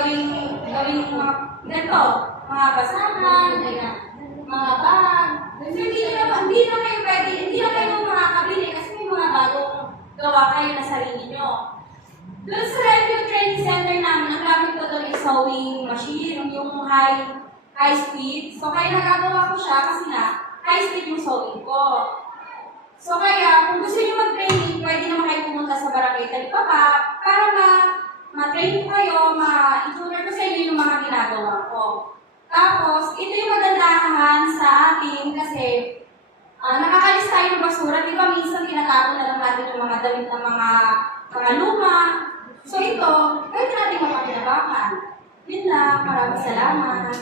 gawing mga ganito, mga basahan, mga bag. So, hindi na kayo pwede, hindi na kayo makakabili kasi may mga bagong gawa kayo na sarili nyo. Doon sa Redfield Training Center namin, ang gamit ko doon is sewing machine, yung high speed. So, kaya nagagawa ko siya kasi nga, high speed yung sewing ko. So, kaya, kung gusto nyo mag-training, pwede naman kayo pumunta sa Barangay Talipapa para ma-train kayo, ma-tutor ko sa inyo yung mga ginagawa ko. Tapos, ito yung magandahan sa atin kasi nakakalis tayo ng basura. Di ba minsan tinatapon na lang natin yung mga damit ng mga luma. So, ito, pwede natin mapakinabangan. Yun lang, maraming salamat.